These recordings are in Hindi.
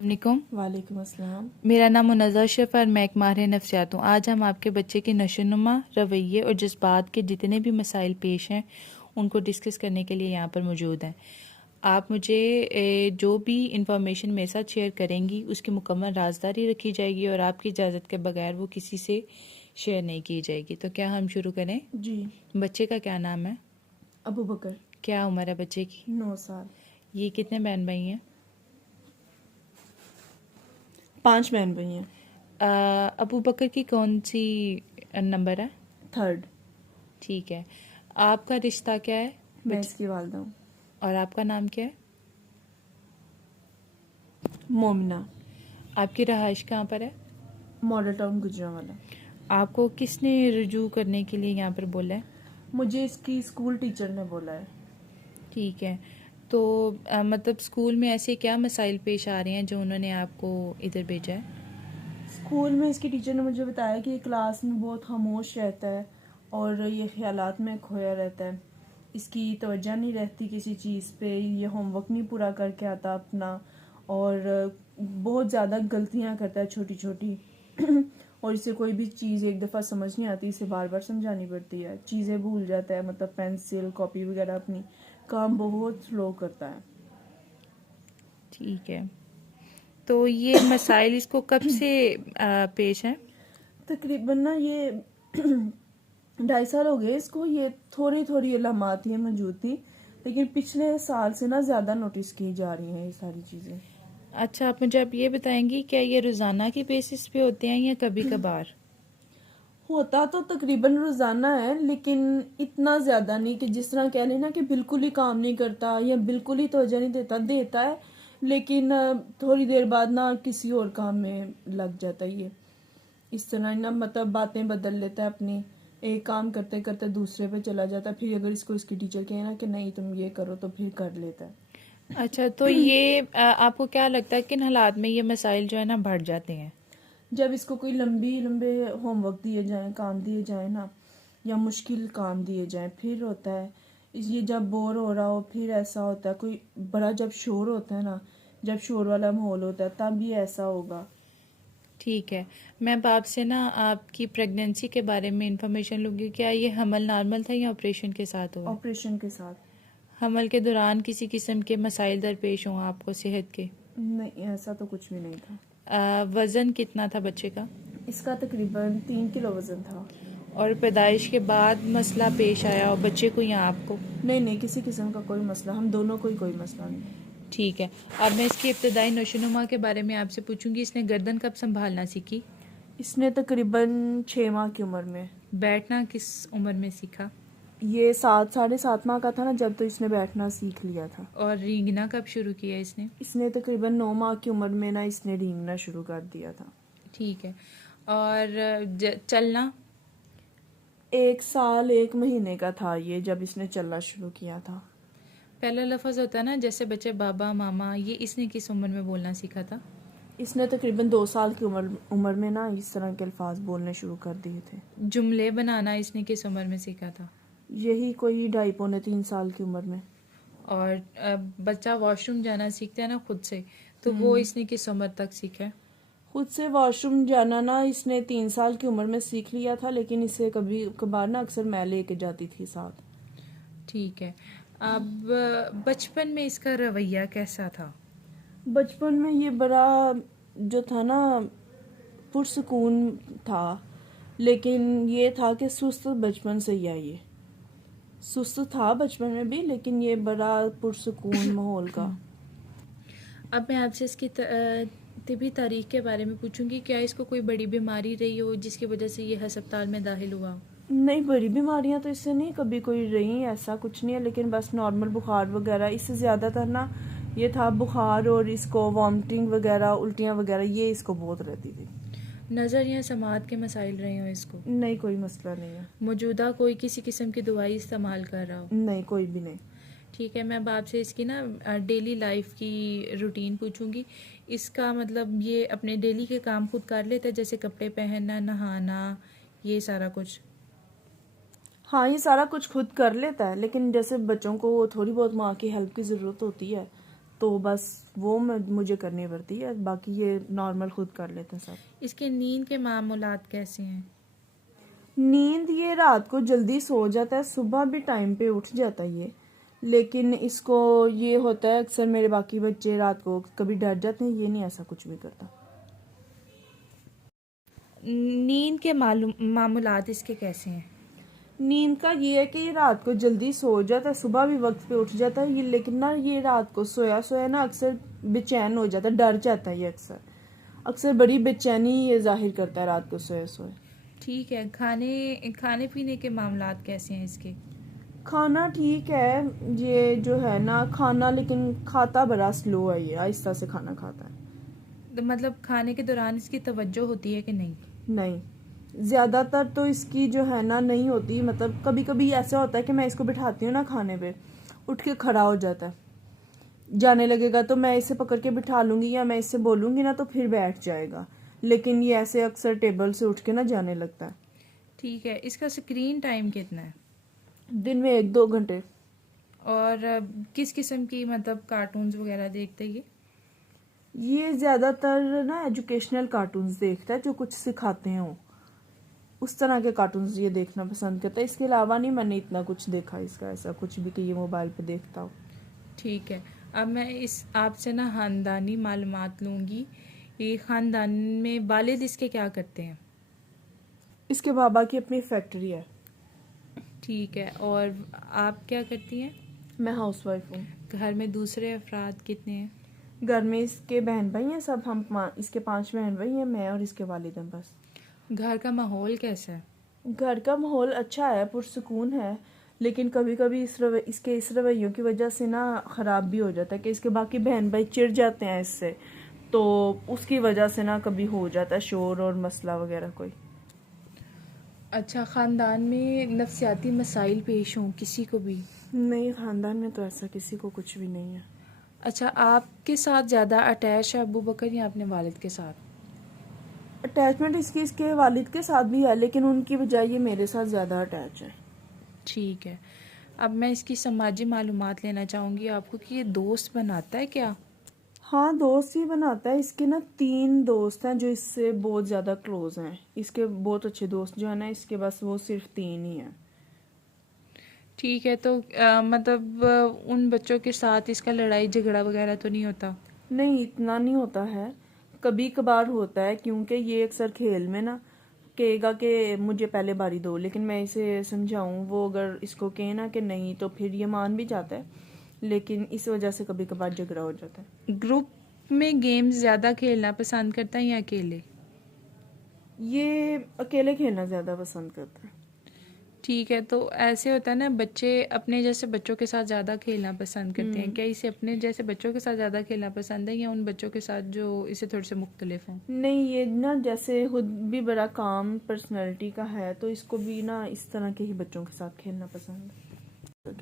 वालेकुम। वालेकुम अस्सलाम। मेरा नाम मुनज़्ज़र अशरफ और मैं एक माहिर नफ्सियात हूँ। आज हम आपके बच्चे के नशोनुमा, रवैये और जज्बात के जितने भी मसाइल पेश हैं उनको डिस्कस करने के लिए यहाँ पर मौजूद हैं। आप मुझे जो भी इंफॉर्मेशन मेरे साथ शेयर करेंगी उसकी मुकम्मल राजदारी रखी जाएगी और आपकी इजाज़त के बगैर वो किसी से शेयर नहीं की जाएगी। तो क्या हम शुरू करें? जी। बच्चे का क्या नाम है? अबू बकर। क्या उम्र है बच्चे की? 9 साल। ये कितने बहन भाई हैं? 5 बहन भाई हैं। अबू बकर की कौन सी नंबर है? 3rd। ठीक है। आपका रिश्ता क्या है मैं बच्चे? इसकी वालदा हूँ। और आपका नाम क्या है? मोमिना। आपकी रहाइश कहाँ पर है? Model town Gujranwala. आपको किसने रुजू करने के लिए यहाँ पर बोला है? मुझे इसकी स्कूल टीचर ने बोला है। ठीक है। तो मतलब स्कूल में ऐसे क्या मसाइल पेश आ रहे हैं जो उन्होंने आपको इधर भेजा है? स्कूल में इसकी टीचर ने मुझे बताया कि ये क्लास में बहुत खामोश रहता है और ये ख्यालात में खोया रहता है। इसकी तवज्जो नहीं रहती किसी चीज़ पे, ये होमवर्क नहीं पूरा करके आता अपना, और बहुत ज़्यादा गलतियाँ करता है छोटी छोटी और इसे कोई भी चीज़ एक दफ़ा समझ नहीं आती, इसे बार बार समझानी पड़ती है। चीज़ें भूल जाता है, मतलब पेंसिल कॉपी वगैरह अपनी, काम बहुत स्लो करता है। ठीक है। तो ये मसाइल इसको कब से पेश हैं? तकरीबन ना ये 2.5 साल हो गए इसको। ये थोड़ी थोड़ी अलामात ये मौजूद थी, लेकिन पिछले साल से ना ज़्यादा नोटिस की जा रही हैं ये सारी चीज़ें। अच्छा, आप मुझे ये बताएंगी क्या ये रोज़ाना की बेसिस पे होते हैं या कभी कभार? होता तो तकरीबन रोज़ाना है, लेकिन इतना ज़्यादा नहीं कि जिस तरह कह लेना कि बिल्कुल ही काम नहीं करता या बिल्कुल ही तवज्जो नहीं देता। देता है, लेकिन थोड़ी देर बाद ना किसी और काम में लग जाता है ये। इस तरह ना, मतलब बातें बदल लेता है अपनी, एक काम करते करते दूसरे पे चला जाता है। फिर अगर इसको इसकी टीचर कहे ना कि नहीं तुम ये करो तो फिर कर लेता है। अच्छा, तो ये आपको क्या लगता है किन हालात में ये मसाइल जो है ना बढ़ जाते हैं? जब इसको कोई लंबे होमवर्क दिए जाएं, काम दिए जाएं ना, या मुश्किल काम दिए जाएं, फिर होता है। ये जब बोर हो रहा हो फिर ऐसा होता है। कोई बड़ा जब शोर होता है ना, जब शोर वाला माहौल होता है तब ये ऐसा होगा। ठीक है। मैं अब आपसे ना आपकी प्रेगनेंसी के बारे में इंफॉर्मेशन लूँगी। क्या ये हमल नॉर्मल था या ऑपरेशन के साथ हुआ है? ऑपरेशन के साथ। हमल के दौरान किसी किस्म के मसाइल दरपेश हों आपको सेहत के? नहीं, ऐसा तो कुछ भी नहीं था। वज़न कितना था बच्चे का? इसका तकरीबन 3 किलो वज़न था। और पैदाइश के बाद मसला पेश आया और बच्चे को या आपको? नहीं नहीं, किसी किस्म का कोई मसला, हम दोनों को ही कोई मसला नहीं। ठीक है। अब मैं इसकी इब्तदाई नशोनुमा के बारे में आपसे पूछूंगी। इसने गर्दन कब संभालना सीखी? इसने तकरीबन 6 माह की उम्र में। बैठना किस उम्र में सीखा? ये 7 साढ़े 7 माह का था ना जब तो इसने बैठना सीख लिया था। और रेंगना कब शुरू किया इसने? इसने तकरीबन 9 माह की उम्र में ना इसने रेंगना शुरू कर दिया था। ठीक है। और चलना? 1 साल 1 महीने का था ये जब इसने चलना शुरू किया था। पहला लफ्ज़ होता है ना, जैसे बच्चे बाबा मामा, ये इसने किस उम्र में बोलना सीखा था? इसने तकरीबन 2 साल की उम्र में ना इस तरह के अल्फाज बोलने शुरू कर दिए थे। जुमले बनाना इसने किस उम्र में सीखा था? यही कोई 2.5 पौने 3 साल की उम्र में। और बच्चा वॉशरूम जाना सीखता है ना खुद से, तो वो हम्म। इसने किस उम्र तक सीखा है? खुद से वॉशरूम जाना ना इसने 3 साल की उम्र में सीख लिया था, लेकिन इसे कभी कभार ना अक्सर मैं लेके जाती थी साथ। ठीक है। अब बचपन में इसका रवैया कैसा था? बचपन में ये बड़ा जो था ना पुरसकून था, लेकिन ये था कि सुस्त बचपन से ही है। ये सुस्त था बचपन में भी, लेकिन ये बड़ा पुरसकून माहौल का। अब मैं आपसे इसकी तिबी तारीख के बारे में पूछूंगी। क्या इसको कोई बड़ी बीमारी रही हो जिसकी वजह से ये हस्पताल में दाखिल हुआ हो? नहीं, बड़ी बीमारियां तो इससे नहीं कभी कोई रही, ऐसा कुछ नहीं है, लेकिन बस नॉर्मल बुखार वगैरह। इससे ज़्यादातर ना ये था बुखार, और इसको वॉमिटिंग वगैरह, उल्टियाँ वगैरह ये इसको बहुत रहती थी। नज़र या समात के मसाइल रहे हो इसको? नहीं, कोई मसला नहीं है। मौजूदा कोई किसी किस्म की दवाई इस्तेमाल कर रहा हो? नहीं, कोई भी नहीं। ठीक है। मैं अब आपसे इसकी ना डेली लाइफ की रूटीन पूछूंगी। इसका मतलब ये अपने डेली के काम खुद कर लेता है, जैसे कपड़े पहनना, नहाना, ये सारा कुछ? हाँ, ये सारा कुछ खुद कर लेता है, लेकिन जैसे बच्चों को थोड़ी बहुत माँ की हेल्प की ज़रूरत होती है, तो बस वो मुझे करनी पड़ती है, बाकी ये नॉर्मल खुद कर लेते हैं सब। इसके नींद के मामूलात कैसे हैं? नींद ये रात को जल्दी सो जाता है, सुबह भी टाइम पे उठ जाता है ये, लेकिन इसको ये होता है अक्सर मेरे बाकी बच्चे रात को कभी डर जाते हैं, ये नहीं ऐसा कुछ भी करता। नींद के मामूलात इसके कैसे हैं? नींद का ये है कि ये रात को जल्दी सो जाता है, सुबह भी वक्त पे उठ जाता है ये, लेकिन ना ये रात को सोया सोया ना अक्सर बेचैन हो जाता है, डर जाता है ये अक्सर अक्सर बड़ी बेचैनी ये जाहिर करता है रात को सोया सोया। ठीक है, खाने खाने पीने के मामलात कैसे हैं इसके? खाना ठीक है, ये जो है ना खाना, लेकिन खाता बड़ा स्लो है, ये आहिस्ता से खाना खाता है। तो मतलब खाने के दौरान इसकी तवज्जो होती है कि नहीं? नहीं, ज्यादातर तो इसकी जो है ना नहीं होती, मतलब कभी कभी ऐसा होता है कि मैं इसको बिठाती हूँ ना खाने पे, उठ के खड़ा हो जाता है, जाने लगेगा तो मैं इसे पकड़ के बिठा लूंगी या मैं इससे बोलूंगी ना तो फिर बैठ जाएगा, लेकिन ये ऐसे अक्सर टेबल से उठ के ना जाने लगता है। ठीक है, इसका स्क्रीन टाइम कितना है? दिन में 1-2 घंटे। और किस किस्म की मतलब कार्टून्स वगैरह देखते हैं ये ज्यादातर ना एजुकेशनल कार्टून्स देखता है, जो कुछ सिखाते हो उस तरह के कार्टून्स ये देखना पसंद करता है। इसके अलावा नहीं मैंने इतना कुछ देखा इसका ऐसा कुछ भी कि ये मोबाइल पे देखता हो। ठीक है, अब मैं इस आपसे ना ख़ानदानी मालूमात लूँगी। ये ख़ानदान में वालिद इसके क्या करते हैं? इसके बाबा की अपनी फैक्ट्री है। ठीक है, और आप क्या करती हैं? मैं हाउसवाइफ हूँ। घर में दूसरे अफराद कितने हैं? घर में इसके बहन भाई हैं सब, हम इसके 5 बहन भाई हैं, मैं और इसके वालिद हैं बस। घर का माहौल कैसा है? घर का माहौल अच्छा है, पुरसुकून है, लेकिन कभी कभी इसके इस रवैयों की वजह से ना ख़राब भी हो जाता है कि इसके बाकी बहन भाई चिढ़ जाते हैं इससे, तो उसकी वजह से ना कभी हो जाता है शोर और मसला वगैरह कोई। अच्छा, ख़ानदान में नफसियाती मसाइल पेश हों किसी को भी? नहीं, ख़ानदान में तो ऐसा किसी को कुछ भी नहीं है। अच्छा, आपके साथ ज़्यादा अटैच है अबू बकर या अपने वालिद के साथ? अटैचमेंट इसके वालिद के साथ भी है, लेकिन उनकी बजाय ये मेरे साथ ज़्यादा अटैच है। ठीक है, अब मैं इसकी समाजी मालूमात लेना चाहूँगी आपको कि ये दोस्त बनाता है क्या? हाँ, दोस्त ही बनाता है। इसके ना 3 दोस्त हैं जो इससे बहुत ज़्यादा क्लोज हैं, इसके बहुत अच्छे दोस्त जो है ना इसके, बस वो सिर्फ 3 ही हैं। ठीक है, तो मतलब उन बच्चों के साथ इसका लड़ाई झगड़ा वगैरह तो नहीं होता? नहीं, इतना नहीं होता है, कभी कभार होता है, क्योंकि ये अक्सर खेल में ना कहेगा कि मुझे पहले बारी दो, लेकिन मैं इसे समझाऊं, वो अगर इसको कहे ना कि नहीं तो फिर ये मान भी जाता है, लेकिन इस वजह से कभी कभार झगड़ा हो जाता है। ग्रुप में गेम्स ज़्यादा खेलना पसंद करता है या अकेले? ये अकेले खेलना ज़्यादा पसंद करता है। ठीक है, तो ऐसे होता है ना, बच्चे अपने जैसे बच्चों के साथ ज़्यादा खेलना पसंद करते हैं। क्या इसे अपने जैसे बच्चों के साथ ज़्यादा खेलना पसंद है या उन बच्चों के साथ जो इसे थोड़े से मुख्तलिफ हों? नहीं, ये ना जैसे खुद भी बड़ा काम पर्सनैलिटी का है, तो इसको भी ना इस तरह के ही बच्चों के साथ खेलना पसंद है।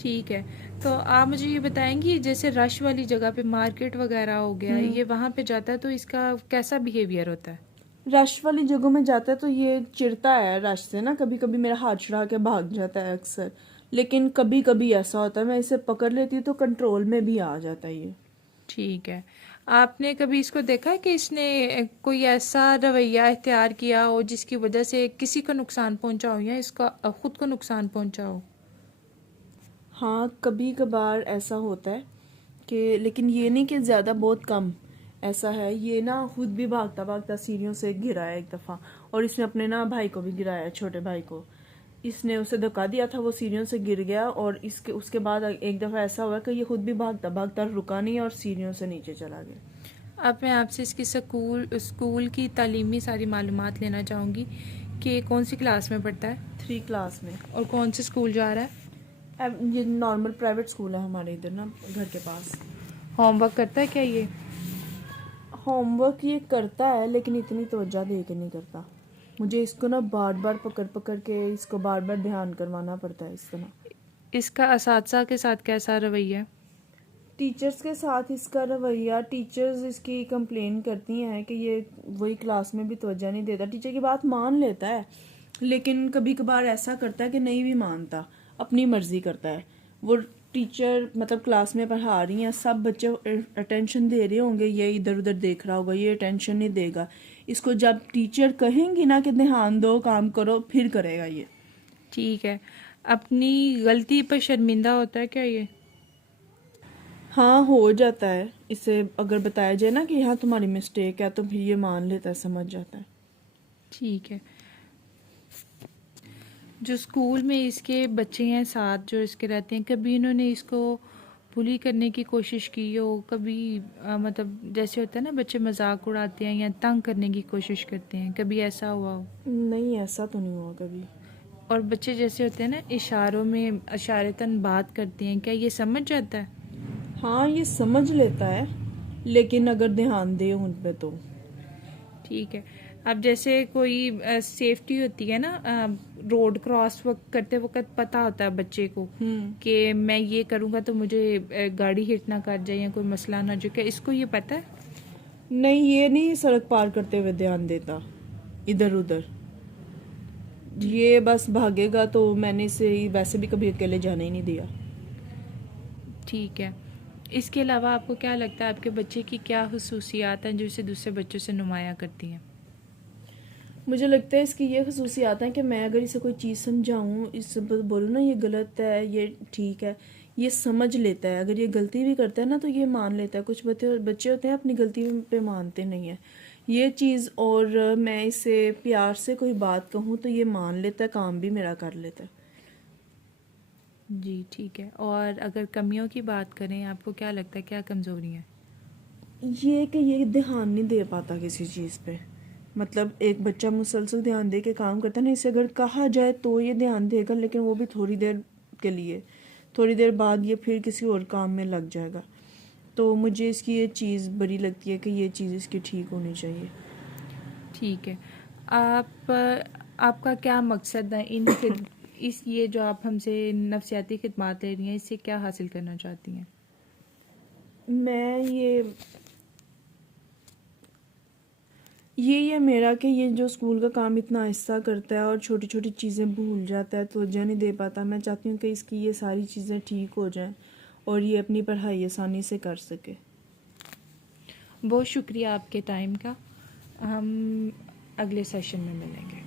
ठीक है, तो आप मुझे ये बताएंगी जैसे रश वाली जगह पे मार्केट वगैरह हो गया, ये वहाँ पे जाता है तो इसका कैसा बिहेवियर होता है? रश वाली जगहों में जाता है तो ये चिढ़ता है रश से ना, कभी कभी मेरा हाथ छुड़ा के भाग जाता है अक्सर, लेकिन कभी कभी ऐसा होता है मैं इसे पकड़ लेती हूँ तो कंट्रोल में भी आ जाता है ये। ठीक है, आपने कभी इसको देखा है कि इसने कोई ऐसा रवैया इख्तियार किया हो जिसकी वजह से किसी को नुकसान पहुंचा हो या इसका खुद को नुकसान पहुंचा हो? हाँ, कभी कभार ऐसा होता है कि, लेकिन ये नहीं कि ज़्यादा, बहुत कम ऐसा है। ये ना खुद भी भागता भागता सीढ़ियों से गिरा है एक दफ़ा, और इसने अपने ना भाई को भी गिराया, छोटे भाई को इसने उसे धक्का दिया था, वो सीढ़ियों से गिर गया, और इसके उसके बाद एक दफ़ा ऐसा हुआ कि ये खुद भी भागता भागता रुका नहीं और सीढ़ियों से नीचे चला गया। अब मैं आपसे इसकी स्कूल की तालीमी सारी मालूमात लेना चाहूँगी कि कौन सी क्लास में पढ़ता है 3 क्लास में। और कौन से स्कूल जा रहा है? ये नॉर्मल प्राइवेट स्कूल है हमारे इधर ना घर के पास। होमवर्क करता है क्या ये? होमवर्क ये करता है, लेकिन इतनी तवज्जो दे के नहीं करता। मुझे इसको ना बार बार पकड़ पकड़ के इसको बार बार ध्यान करवाना पड़ता है इस तरह। इसका असातिज़ा के साथ कैसा रवैया है? टीचर्स के साथ इसका रवैया, टीचर्स इसकी कंप्लेन करती हैं कि ये वही क्लास में भी तवज्जो नहीं देता, टीचर की बात मान लेता है, लेकिन कभी कभार ऐसा करता है कि नहीं भी मानता, अपनी मर्जी करता है। वो टीचर मतलब क्लास में पढ़ा रही हैं, सब बच्चे अटेंशन दे रहे होंगे, ये इधर उधर देख रहा होगा, ये अटेंशन नहीं देगा। इसको जब टीचर कहेंगी ना कि ध्यान दो, काम करो, फिर करेगा ये। ठीक है। अपनी गलती पर शर्मिंदा होता है क्या ये? हाँ, हो जाता है। इसे अगर बताया जाए ना कि हाँ तुम्हारी मिस्टेक है, तो फिर ये मान लेता है, समझ जाता है। ठीक है। जो स्कूल में इसके बच्चे हैं साथ जो इसके रहते हैं, कभी इन्होंने इसको बुली करने की कोशिश की हो? कभी मतलब जैसे होता है ना बच्चे मजाक उड़ाते हैं या तंग करने की कोशिश करते हैं, कभी ऐसा हुआ हो? नहीं, ऐसा तो नहीं हुआ कभी। और बच्चे जैसे होते हैं ना इशारों में इशारतन बात करते हैं, क्या ये समझ जाता है? हाँ, ये समझ लेता है, लेकिन अगर ध्यान दे उन पे तो। ठीक है। अब जैसे कोई सेफ्टी होती है ना, रोड क्रॉस करते वक्त पता होता है बच्चे को कि मैं ये करूँगा तो मुझे गाड़ी हिट ना कर जाए या कोई मसला ना जो, क्या इसको ये पता है? नहीं, ये नहीं सड़क पार करते हुए ध्यान देता इधर उधर। ये बस भागेगा, तो मैंने इसे वैसे भी कभी अकेले जाने ही नहीं दिया। ठीक है। इसके अलावा आपको क्या लगता है आपके बच्चे की क्या खसूसियात हैं जो इसे दूसरे बच्चों से नुमाया करती हैं? मुझे लगता है इसकी ये खसूसियात हैं कि मैं अगर इसे कोई चीज़ समझाऊँ, इससे बोलूँ ना ये गलत है, ये ठीक है, ये समझ लेता है। अगर ये गलती भी करता है ना तो ये मान लेता है। कुछ बच्चे होते हैं अपनी गलती पे मानते नहीं है ये चीज़। और मैं इसे प्यार से कोई बात कहूँ तो ये मान लेता है, काम भी मेरा कर लेता है। जी ठीक है। और अगर कमियों की बात करें, आपको क्या लगता है क्या कमज़ोरी है? ये कि ये ध्यान नहीं दे पाता किसी चीज़ पे। मतलब एक बच्चा मुसलसल ध्यान दे के काम करता है ना, इसे अगर कहा जाए तो ये ध्यान देगा, लेकिन वो भी थोड़ी देर के लिए, थोड़ी देर बाद ये फिर किसी और काम में लग जाएगा। तो मुझे इसकी ये चीज़ बुरी लगती है कि ये चीज़ इसकी ठीक होनी चाहिए। ठीक है। आप आपका क्या मकसद है इस ये जो आप हमसे नफसियाती खिदमात ले रही हैं, इससे क्या हासिल करना चाहती हैं? मैं ये मेरा कि ये जो स्कूल का काम इतना आहिस्ता करता है और छोटी छोटी चीज़ें भूल जाता है, तवज्जो नहीं दे पाता, मैं चाहती हूँ कि इसकी ये सारी चीज़ें ठीक हो जाएं और ये अपनी पढ़ाई आसानी से कर सके। बहुत शुक्रिया आपके टाइम का। हम अगले सेशन में मिलेंगे।